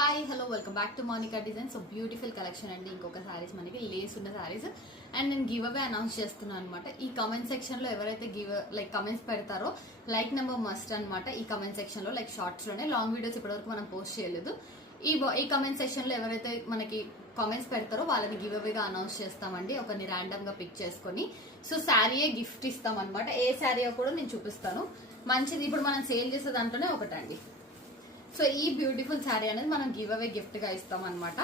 Hi hello welcome back to Monika design. So beautiful collection అండి. ఇంకొక సారీస్ మనకి లేస్ ఉన్న సారీస్ అండ్ నేను గివ్ అవే అనౌన్స్ చేస్తున్నాను అనమాట. ఈ కమెంట్ సెక్షన్ లో ఎవరైతే కమెంట్స్ పెడతారో లైక్ నెంబర్ మస్ట్ అనమాట. ఈ కమెంట్ సెక్షన్ లో షార్ట్స్ లోనే, లాంగ్ వీడియోస్ ఇప్పటివరకు మనం పోస్ట్ చేయలేదు. ఈ కమెంట్ సెక్షన్ లో ఎవరైతే మనకి కామెంట్స్ పెడతారో వాళ్ళని గివ్ అవేగా అనౌన్స్ చేస్తామండి. ఒకరిని ర్యాండమ్ గా పిక్ చేసుకొని సో శారీయే గిఫ్ట్ ఇస్తాం అనమాట. ఏ శారీయో కూడా నేను చూపిస్తాను. మంచిది ఇప్పుడు మనం సేల్ చేసే దాంట్లోనే ఒకటండి. సో ఈ బ్యూటిఫుల్ శారీ అనేది మనం గివ్ అవే గిఫ్ట్ గా ఇస్తాం అనమాట.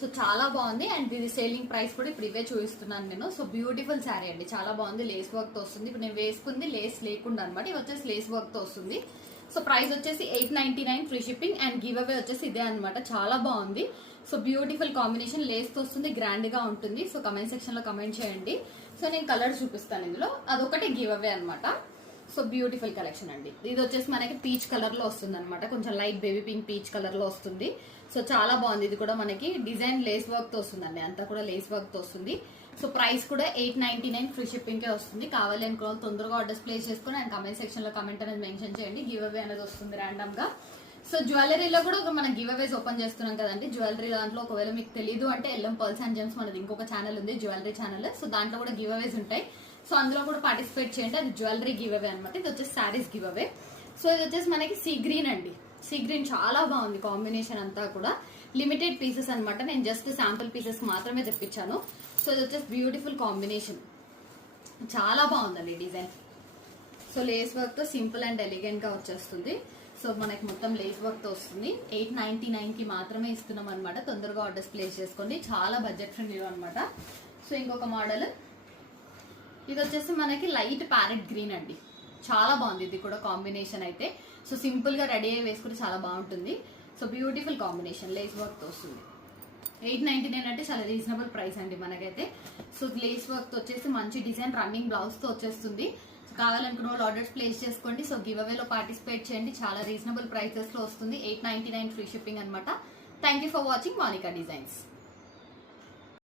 సో చాలా బాగుంది అండ్ ఇది సేలింగ్ ప్రైస్ కూడా ఇప్పుడు ఇవే చూపిస్తున్నాను నేను. సో బ్యూటిఫుల్ శారీ అండి, చాలా బాగుంది. లేస్ వర్క్ తో వస్తుంది. ఇప్పుడు నేను వేసుకుంది లేస్ లేకుండా అనమాట. ఇది వచ్చేసి లేస్ వర్క్ తో వస్తుంది. సో ప్రైస్ వచ్చేసి 899 free shipping and give away వచ్చేసి ఇదే అనమాట. చాలా బాగుంది. సో బ్యూటిఫుల్ కాంబినేషన్, లేస్ తో వస్తుంది, గ్రాండ్ గా ఉంటుంది. సో కమెంట్ సెక్షన్ లో కమెంట్ చేయండి. సో నేను కలర్ చూపిస్తాను ఇందులో. అదొకటి గివ్ అవే అనమాట. సో బ్యూటిఫుల్ కలెక్షన్ అండి. ఇది వచ్చేసి మనకి పీచ్ కలర్ లో వస్తుంది అనమాట. కొంచెం light baby pink peach colour లో వస్తుంది. సో చాలా బాగుంది. ఇది కూడా మనకి డిజైన్ లేస్ వర్క్ తో వస్తుందండి. అంతా కూడా లేస్ వర్క్ తో వస్తుంది. సో ప్రైస్ కూడా 899 ఫ్రీ షిప్పింగ్ కే వస్తుంది. కావాలి అనుకో తొందరగా ఆర్డర్స్ ప్లేస్ చేసుకుని అండ్ కమెంట్ సెక్షన్ లో కమెంట్ అనేది మెన్షన్ చేయండి. గివ్ అవే అనేది వస్తుంది ర్యాండమ్ గా. సో జ్యువెలరీలో కూడా మనం గివ్ అవేస్ ఓపెన్ చేస్తున్నాం కదండి. జ్యువెలరీ దాంట్లో ఒకవేళ మీకు తెలియదు అంటే ఎల్ఎం పర్ల్స్ అండ్ జెమ్స్ మనది ఇంకొక ఛానల్ ఉంది, జ్యువెలరీ ఛానల్. సో దాంట్లో కూడా గివ్ అవేస్ ఉంటాయి. సో అందులో కూడా పార్టిసిపేట్ చేయండి. అది జ్యువెలరీ గివ్ అవే అనమాట. ఇది వచ్చేసి శారీస్ గివ్ అవే. సో ఇది వచ్చేసి మనకి సీ గ్రీన్ అండి. సీ గ్రీన్ చాలా బాగుంది కాంబినేషన్ అంతా కూడా. లిమిటెడ్ పీసెస్ అనమాట. నేను జస్ట్ శాంపుల్ పీసెస్ మాత్రమే తెప్పించాను. సో ఇది వచ్చేసి బ్యూటిఫుల్ కాంబినేషన్, చాలా బాగుందండి డిజైన్. సో లేస్ వర్క్ తో సింపుల్ అండ్ ఎలిగెంట్ గా వచ్చేస్తుంది. సో మనకి మొత్తం లేస్ వర్క్ తో వస్తుంది. 899 కి మాత్రమే ఇస్తున్నాం అనమాట. తొందరగా ఆర్డర్స్ ప్లేస్ చేసుకోండి. చాలా బడ్జెట్ ఫ్రెండ్లీ అనమాట. సో ఇంకొక మోడల్ ఇది వచ్చేసి మనకి లైట్ ప్యారెట్ గ్రీన్ అండి. చాలా బాగుంది ఇది కూడా కాంబినేషన్ అయితే. సో సింపుల్ గా రెడీ అయ్యి వేసుకుంటే చాలా బాగుంటుంది. So beautiful combination, lace work తో వస్తుంది. 899 అంటే చాలా రీజనబుల్ ప్రైస్ అండి మనకైతే. సో లేస్ వర్క్ తో వచ్చేసి మంచి డిజైన్ రన్నింగ్ బ్లౌజ్ తో వచ్చేస్తుంది. కావాలనుకున్న వాళ్ళు ఆర్డర్స్ ప్లేస్ చేసుకోండి. సో గివ్ అవేలో పార్టిసిపేట్ చేయండి. చాలా రీజనబుల్ ప్రైసెస్ లో వస్తుంది. 899 ఫ్రీ షిప్పింగ్ అనమాట. Thank you for watching Monika designs.